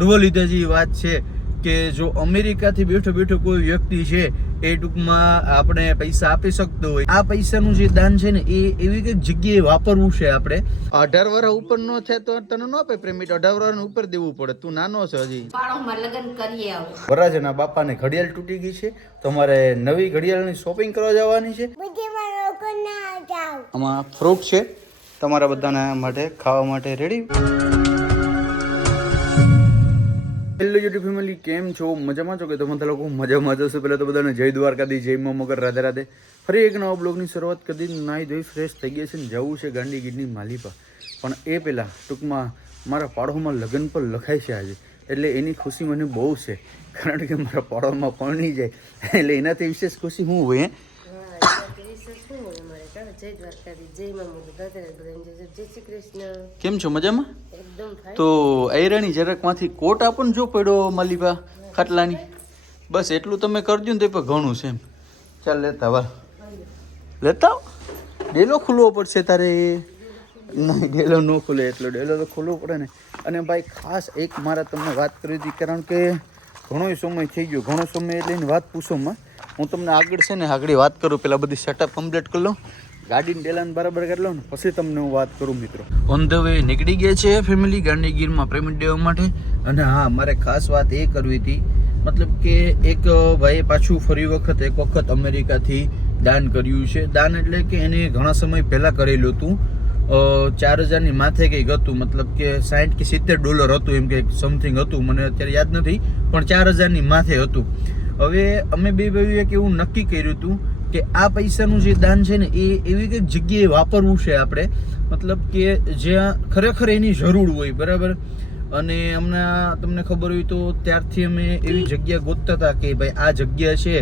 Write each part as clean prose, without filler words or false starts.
લીધે વાત છે કે જો અમેરિકાથી બેઠો બેઠો કોઈ વ્યક્તિ છે એ ટૂંકમાં આપણે પૈસા આપી શકતો હોય, આ પૈસાનું જે દાન છે ને એ એવી કઈક જગ્યાએ વાપરવું છે. આપણે 18 વર્ષ ઉપર નો થાય તો તને ન આપે પેમેન્ટ, 18 વર્ષ ઉપર દેવું પડે. તું નાનો છે હજી. લગ્ન કરીએ આવો. વરાજના બાપાને ઘડિયાળ તૂટી ગઈ છે, તમારે નવી ઘડિયાળની શોપિંગ કરવા જવાની છે. આમાં ફ્રૂટ છે તમારા બધાના માટે ખાવા માટે રેડી. હેલો યુટ્યુબ ફેમિલી, કેમ છો? મજામાં છો કે તમે લોકો મજામાં જશો? પહેલાં તો બધાને જય દ્વારકાધી, જય મગર, રાધે રાધે. ફરી એક નવા બ્લોગની શરૂઆત કરી દીધી. નાહી ધોઈ ફ્રેશ થઈ ગયા છે ને જવું છે ગાંડીગીરની માલિપા. પણ એ પહેલાં ટૂંકમાં મારા પાડોમાં લગ્ન પર લખાય છે આજે, એટલે એની ખુશી મને બહુ છે. કારણ કે મારા પાડોમાં પરણી જાય એટલે એનાથી વિશેષ ખુશી શું હોય? કેમ છો? મજામાં? તો આયરાની જરાકમાંથી કોટ આપણને જો પડ્યો માલિબા ખાટલાની, બસ એટલું તમે કરજો ને તો પણ ઘણું છે એમ. ચાલ લેતા વા લેતા ડેલો ખુલવો પડશે તારે. નહીં, ડેલો ન ખુલે, એટલો ડેલો તો ખુલવો પડે ને. અને ભાઈ ખાસ એક મારા તમને વાત કરી હતી, કારણ કે ઘણો સમય થઈ ગયો. ઘણો સમય એટલે એની વાત પૂછોમાં હું તમને આગળ છે ને આગળ વાત કરું. પહેલાં બધી સેટઅપ કમ્પ્લીટ કરી લઉં, ગાડીને ડેલાને બરાબર કરી લઉં ને પછી તમને હું વાત કરું. મિત્રો ઓન ધ વે નીકળી ગયા છે ફેમિલી ગાંધીગીરમાં પેમેન્ટ દેવા માટે. અને હા, મારે ખાસ વાત એ કરવી હતી, મતલબ કે એક ભાઈ પાછું ફરી વખત એક વખત અમેરિકાથી દાન કર્યું છે. દાન એટલે કે એને ઘણા સમય પહેલાં કરેલું હતું. 4000ની માથે કંઈક હતું, મતલબ કે $60 કે $70 હતું, એમ કે સમથિંગ હતું, મને અત્યારે યાદ નથી, પણ 4000ની માથે હતું. હવે અમે બે ભાઈઓએ એવું નક્કી કર્યું હતું કે આ પૈસાનું જે દાન છે ને એ એવી કંઈક જગ્યાએ વાપરવું છે આપણે, મતલબ કે જ્યાં ખરેખર એની જરૂર હોય, બરાબર. અને હમણાં તમને ખબર હોય તો ત્યારથી અમે એવી જગ્યા ગોતતા હતા કે ભાઈ આ જગ્યા છે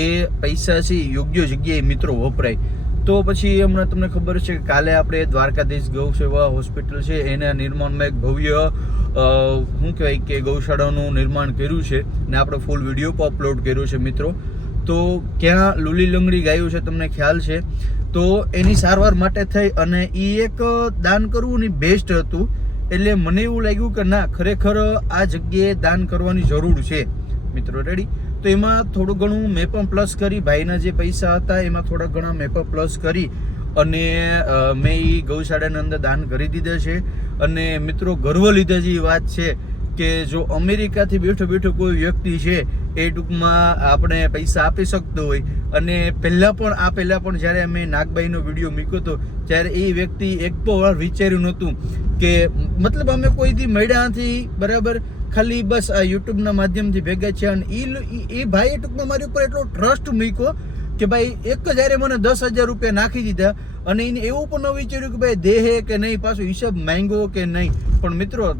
એ પૈસા છે યોગ્ય જગ્યાએ મિત્રો વપરાય. તો પછી હમણાં તમને ખબર છે કે કાલે આપણે દ્વારકાધીશ ગૌ સેવા હોસ્પિટલ છે એના નિર્માણમાં એક ભવ્ય શું કહેવાય કે ગૌશાળાનું નિર્માણ કર્યું છે ને આપણે ફૂલ વિડીયો પણ અપલોડ કર્યો છે મિત્રો. તો ક્યાં લૂલી લંગડી ગાયું છે તમને ખ્યાલ છે. તો એની સારવાર માટે થઈ અને એ એક દાન કરવું ને બેસ્ટ હતું. એટલે મને એવું લાગ્યું કે ના, ખરેખર આ જગ્યાએ દાન કરવાની જરૂર છે મિત્રો. રેડી. તો એમાં થોડું ઘણું મેં પણ પ્લસ કરી, ભાઈના જે પૈસા હતા એમાં થોડા ઘણા મેં પણ પ્લસ કરી અને મેં એ ગૌશાળાની અંદર દાન કરી દીધા છે. અને મિત્રો ગર્વ લીધા જેવી વાત છે કે જો અમેરિકાથી બેઠો બેઠો કોઈ વ્યક્તિ છે એ ટૂંકમાં આપણે પૈસા આપી શકતો હોય. અને પહેલાં પણ જ્યારે અમે નાગબાઈનો વિડીયો મૂક્યો હતો ત્યારે એ વ્યક્તિ એક પણ વાર વિચાર્યું નહોતું કે, મતલબ અમે કોઈથી મળ્યા નથી, બરાબર, ખાલી બસ આ યુટ્યુબના માધ્યમથી ભેગા છે. અને એ ભાઈએ ટૂંકમાં મારી ઉપર એટલો ટ્રસ્ટ મૂક્યો કે ભાઈ એક જ્યારે મને 10,000 રૂપિયા નાખી દીધા અને એને એવું પણ ન વિચાર્યું કે ભાઈ દેહે કે નહીં, પાછો હિસાબ માંગ્યો કે નહીં. પણ મિત્રો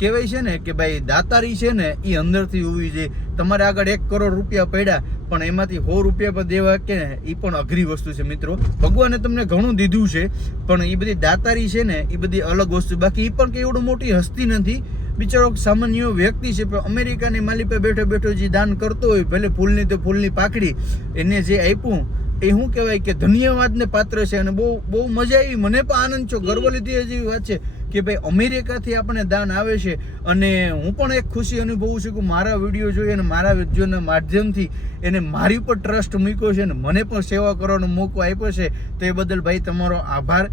કહેવાય છે ને કે ભાઈ દાતારી છે ને એ અંદરથી હોવી જોઈએ. તમારે આગળ 1 કરોડ રૂપિયા પડ્યા પણ એમાંથી 100 રૂપિયા પર દેવા કે ને એ પણ અઘરી વસ્તુ છે મિત્રો. ભગવાને તમને ઘણું દીધું છે પણ એ બધી દાતારી છે ને એ બધી અલગ વસ્તુ. બાકી એ પણ કંઈ એવડું મોટી હસ્તી નથી, બિચારો સામાન્ય વ્યક્તિ છે. પણ અમેરિકાની માલી પર બેઠો બેઠો જે દાન કરતો હોય, ભલે ફૂલની તો ફૂલની પાકડી, એને જે આપ્યું એ શું કહેવાય કે ધન્યવાદને પાત્ર છે. અને બહુ મજા આવી, મને પણ આનંદ છો, ગર્વ લીધી જેવી વાત છે કે ભાઈ અમેરિકાથી આપણને દાન આવે છે. અને હું પણ એક ખુશી અનુભવું છું કે મારા વિડીયો જોઈએ અને મારા વિડીયોના માધ્યમથી એને મારી પર ટ્રસ્ટ મૂક્યો છે અને મને પણ સેવા કરવાનો મોકો આપ્યો છે. તો એ બદલ ભાઈ તમારો આભાર.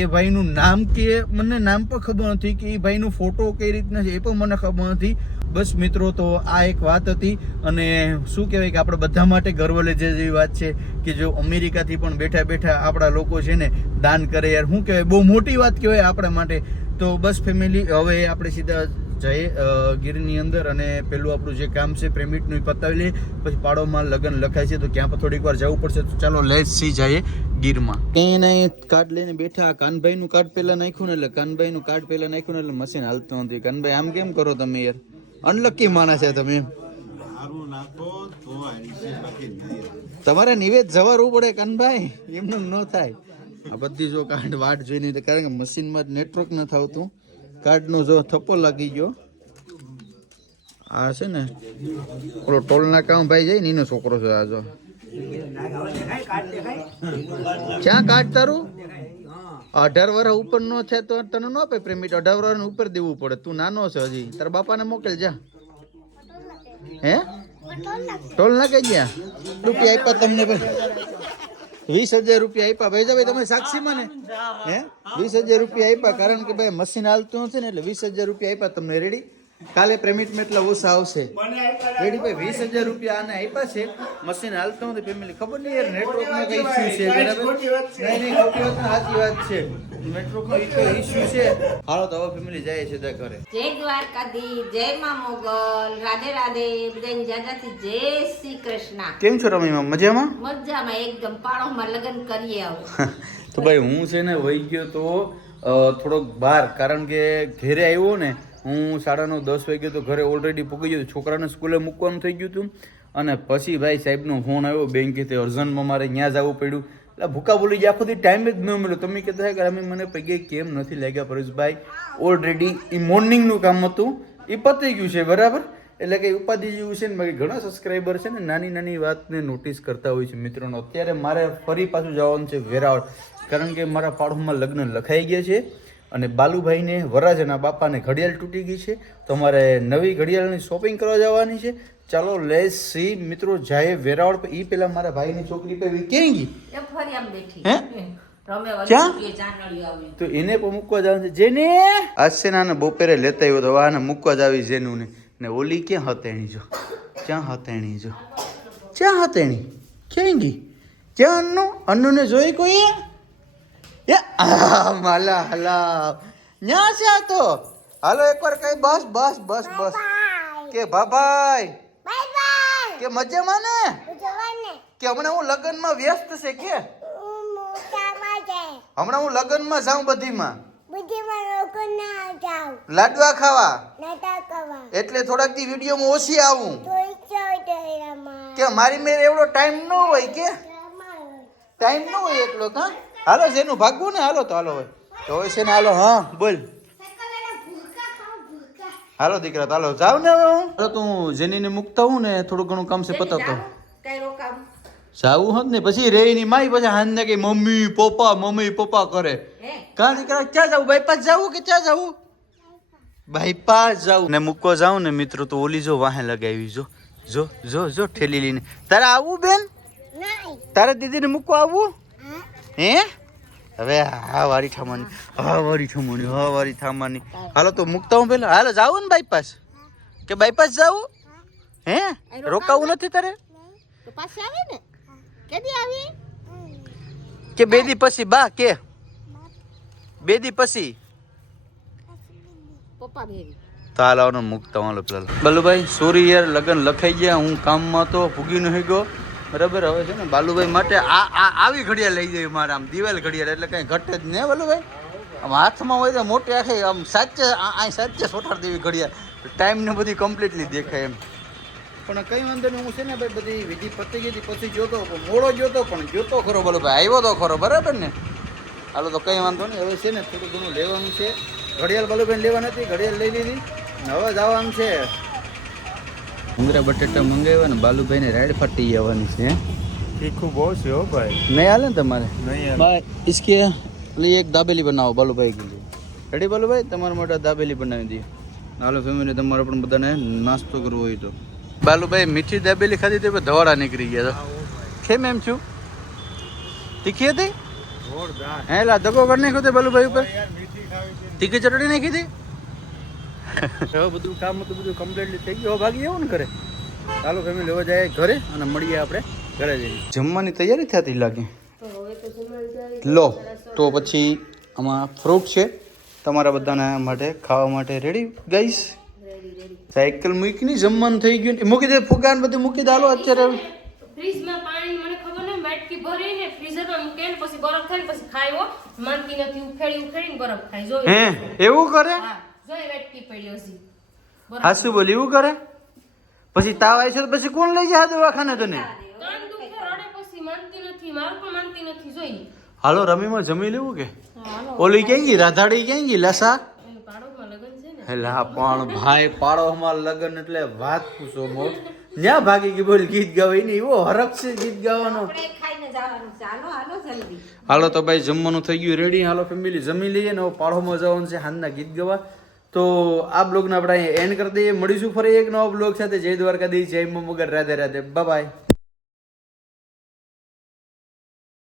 એ ભાઈનું નામ કે મને નામ પણ ખબર નથી, કે એ ભાઈનો ફોટો કઈ રીતના છે એ પણ મને ખબર નથી. બસ મિત્રો, તો આ એક વાત હતી. અને શું કહેવાય કે આપણે બધા માટે ગર્વ લે જેવી વાત છે કે જો અમેરિકાથી પણ બેઠા બેઠા આપણા લોકો છે ને દાન કરે. યાર શું કહેવાય, બહુ મોટી વાત કહેવાય આપણા માટે. તો બસ ફેમિલી, હવે આપણે સીધા જઈએ ગીરની અંદર અને પેલું આપણું જે કામ છે પેમેન્ટનું એ પતાવી લઈએ. પછી પાડોમાં લગ્ન લખાય છે તો ક્યાં પર થોડીક વાર જવું પડશે. તો ચાલો લેટ્સ સી જઈએ ગીરમાં. કંઈ નહીં, કાર્ડ લઈને બેઠા. કાનભાઈનું કાર્ડ પહેલાં નાખ્યું ને એટલે કાનભાઈનું કાર્ડ પહેલાં નાખ્યું ને એટલે મશીન હાલતું નથી. કાનભાઈ આમ કેમ કરો તમે યાર? અનલકી માણસ છે તમે એમ. તમારે નિવેદ જવારવું પડે કાનભાઈ, એમનું ન થાય. આ બધી જો કાર્ડ વાટ જોઈને, કારણ કે મશીનમાં નેટવર્ક ન થતું, કાર્ડનો જો થપ્પો લાગી ગયો. આ છે ને ઓલો ટોલ નાકા ભાઈ જાય ને એનો છોકરો છે. આ જો ક્યાં કાર્ડ તારું? 18 વર્ષ ઉપર નો છે તો તને ન આપે પેમેન્ટ. 18 વર્ષ ઉપર દેવું પડે. તું નાનો છે હજી. તારા બાપાને મોકલ જા. હે ટોલ ના કઈ ગયા રૂપિયા આપ્યા તમને ભાઈ? 20,000 રૂપિયા આપ્યા ભાઈ. ભાઈ તમે સાક્ષીમાં ને? હે 20,000 રૂપિયા આપ્યા કારણ કે ભાઈ મશીન હાલતું નથી ને એટલે 20,000 રૂપિયા આપ્યા તમને. રેડી? કાલે પેમેન્ટ એટલા ઓછા આવશે. રેડી ભાઈ? 20,000 રૂપિયા આને આપ્યા છે. મશીન હાલતું નથી ફેમિલી. ખબર નહીં યાર નેટવર્ક નો કઈ ઇશ્યુ છે. બરાબર? નહીં ખોટી વાત સાચી વાત છે. નેટવર્ક નો ઇશ્યુ છે. હાલો તો હવે ફેમિલી જાય છે ત્યાં ઘરે. જય દ્વારકાધી, જય માં મોગલ, રાધે રાધે, બધાની જાજાથી જય શ્રી કૃષ્ણ. કેમ છો રમીમાં? મજામાં? મજામાં એકદમ. પાડોમાં લગ્ન કરીએ આવો. તો ભાઈ હું છે ને વહી ગયો તો થોડોક બહાર, કારણ કે ઘેરે આવ્યો ને હું 9:30-10 વાગ્યો તો ઘરે ઓલરેડી પૂગી ગયો. છોકરાને સ્કૂલે મૂકવાનું થઈ ગયું હતું અને પછી ભાઈ સાહેબનો ફોન આવ્યો બેંકેથી. અર્જન્ટમાં મારે ત્યાં જવું પડ્યું. એટલે ભૂકા બોલી ગયા. આખો દી ટાઈમ જ ન મળ્યો. તમે કહેતા કે અમે મને પગે કેમ નથી લાગ્યા પરેશભાઈ? ઓલરેડી એ મોર્નિંગનું કામ હતું એ પતી ગયું છે. બરાબર? એટલે કે ઉપાધિ જેવું છે ને. બાકી ઘણા સબસ્ક્રાઈબર છે ને નાની નાની વાતને નોટિસ કરતા હોય છે મિત્રોનો. અત્યારે મારે ફરી પાછું જવાનું છે વેરાવળ, કારણ કે મારા પાડોશમાં લગ્ન લખાઈ ગયા છે અને બાલુભાઈને વરરાજાના બાપાને ઘડિયાળ તૂટી ગઈ છે તો મારે નવી ઘડિયાળની શોપિંગ કરવા જવાની છે. ચાલો લેટ્સ સી મિત્રો, જાય વેરાવળ. એ પેલા મારા ભાઈની છોકરી પે ક્યાં ગઈ? એ ફરી આમ બેઠી. હે? રમે ક્યાં? વળી ચાનડીઓ આવી. તો એને પણ મૂકવા જવાનું છે. જેને આજ છે ને બપોરે લેતા આવ્યો તો આને મૂકવા જ આવી જેનું ને ઓલી ક્યાં હતેણી જો? ક્યાં હતેણી જો? ક્યાં હતેણી? ક્યાં ગઈ? ક્યાં અન્નુને જોઈ કોઈ? એ માલા હલા ન્યા છે આ તો. હાલો એકવાર કઈ બસ બસ બસ બસ કે ભાઈ કે મજામાં ને? કે હમણાં હું લગ્નમાં વ્યસ્ત છે કે હમણાં હું લગ્નમાં જાઉં બધીમાં લાડવા ખાવા એટલે થોડાક દી વિડીયોમાં ઓછી આવું કે મારી મેરે એવડો ટાઈમ ન હોય કે ટાઈમ ન હોય એટલો. કા હાલો જેનું ભાગવું ને. હાલો તો હાલો હોય તો હોય છે ને. હાલો હા બોલ. હાલો દીકરા તો હાલો જાવ ને. હાલો તું જેનીને મૂકતા હું ને થોડું ઘણું કામ છે પતાવતો કઈ રોકાવ જાવું હોત ને પછી રેની માઈ પછી હાંજને કે મમ્મી પપ્પા કરે. કાં દીકરા ક્યાં જાવું? બાયપાસ જાવું કે ક્યાં જાવું? બાયપાસ જાવું ને મૂકવા જાઉં ને મિત્રો તો ઓલી જો વાહે લગાવી જો જો જો જો ઠેલી લઈને. તારે આવવું બેન? તારે દીદીને મૂકવા આવવું? હે હવે હા વારી ઠામવાની. હાલો તો મૂકતા હું પેલા. હાલો જાવું ને બાયપાસ કે બાયપાસ જાવું? હે રોકાવું નથી તારે તો પાછી આવે ને? કેદી આવી? કે બે દી પછી? બા કે બે દી પછી પપ્પા ભેરી તો હાલો મૂકતા હાલો પેલા. બાલુભાઈ સોરી યાર લગન લખાઈ ગયા. હું કામમાં તો ભૂગી નહીં ગયો. બરાબર? હવે છે ને બાલુભાઈ માટે આવી ઘડિયાળ લઈ જાય મારે. આમ દિવાલ ઘડિયાળ એટલે કઈ ઘટે જ ને બાલુભાઈ. આમ હાથમાં હોય તો મોટી આખી આમ સાચે સોટાડ દેવી ઘડિયાળ. ટાઈમ ને બધી કમ્પ્લીટલી દેખાય એમ. પણ કઈ વાંધો નહીં. હું છે ને ભાઈ બધી વિધિ પતી ગઈ હતી પછી જોતો મોડો જોતો પણ જોતો ખરો બાલુભાઈ. આવ્યો તો ખરો. બરાબર ને? હાલો તો કઈ વાંધો નહીં. હવે છે ને થોડું ઘણું લેવાનું છે. ઘડિયાળ બાલુભાઈને લેવાની હતી, ઘડિયાળ લઈ લીધી. હવે જવાનું છે. ભૂંગરા બટેટા મંગાવ્યા ને બાલુભાઈને રાઈડ ફાટી જવાની છે. તીખું બહુ છે હો ભાઈ. નહીં હાલે ને તમારે? નહીં ભાઈ इसके लिए एक दाबेली बनाओ बालूभाई के लिए. રેડી બાલુભાઈ? તમારા માટે દાબેલી બનાવી દઈએ. હાલો ફેમિલી તમારે પણ બધાને નાસ્તો કરવો હોય તો. બાલુભાઈ મીઠી દાબેલી ખાધી તો ધવાડા નીકળી ગયા તો. કેમ એમ છું? તીખી હતી? જોરદાર. હે લા દગો કરી નાખ્યો તે બાલુભાઈ ઉપર? યાર મીઠી ખાવી છે. તીખી ચટણી નાખી હતી? હવે બધું કામ હતું બધું કમ્પ્લીટલી થઈ ગયું. હવે ભાગી આવું ને ઘરે. ચાલો ફેમિલી હવે જાય ઘરે અને મળીએ આપણે ઘરે જઈને. જમવાની તૈયારી થતી લાગે. લો તો પછી આમાં ફ્રૂટ છે તમારા બધાના માટે ખાવા માટે. Ready guys? સાયકલ મૂકીને જમવાનું થઈ ગયું. મૂકી દે ફુગાન બધું મૂકી દે. હાલો અત્યારે ફ્રીજમાં પાણી મને ખબર નહીં મેટકી ભરીને ફ્રીઝરમાં મૂકે ને પછી બરફ થાય ને પછી ખાયો માનતી નથી ઉખેડીને બરફ ખાય જોઈ. હે એવું કરે? હા જોઈ મેટકી પડી હજી. હા શું બોલી એવું કરે? પછી તાવ આવી છે તો પછી કોણ લઈ જાય દવાખાને તને? કાન દુખે રડે પછી માનતી નથી મારું પણ માનતી નથી જોઈ. હાલો રમીમાં જમી લેવું કે? હાલો ઓલી ક્યાં ગઈ? રાધાડી ક્યાં ગઈ? લસા પાડોમાં લગન છે ને. હેલા પણ ભાઈ પાડોમાં લગન એટલે વાત પૂછો મોટ. ન્યા ભાગી ગઈ બોલ ગીત ગાવાય ને એવો હરખ છે ગીત ગાવાનો. આપણે ખાઈને જવાનું છે. હાલો હાલો જલ્દી. હાલો તો ભાઈ જમવાનું થઈ ગયું રેડી. હાલો ફેમિલી જમી લઈએ ને હવે પાળોમાં જવાનું છે હાલના ગીત ગાવા. તો આ બ્લોગને આપણે અહીંયા એન્ડ કરી દઈએ. મળીશું ફરી એક નવા બ્લોગ સાથે. જય દ્વારકાધીશ, જય મા મોગલ, રાધે રાધે, બાય બાય.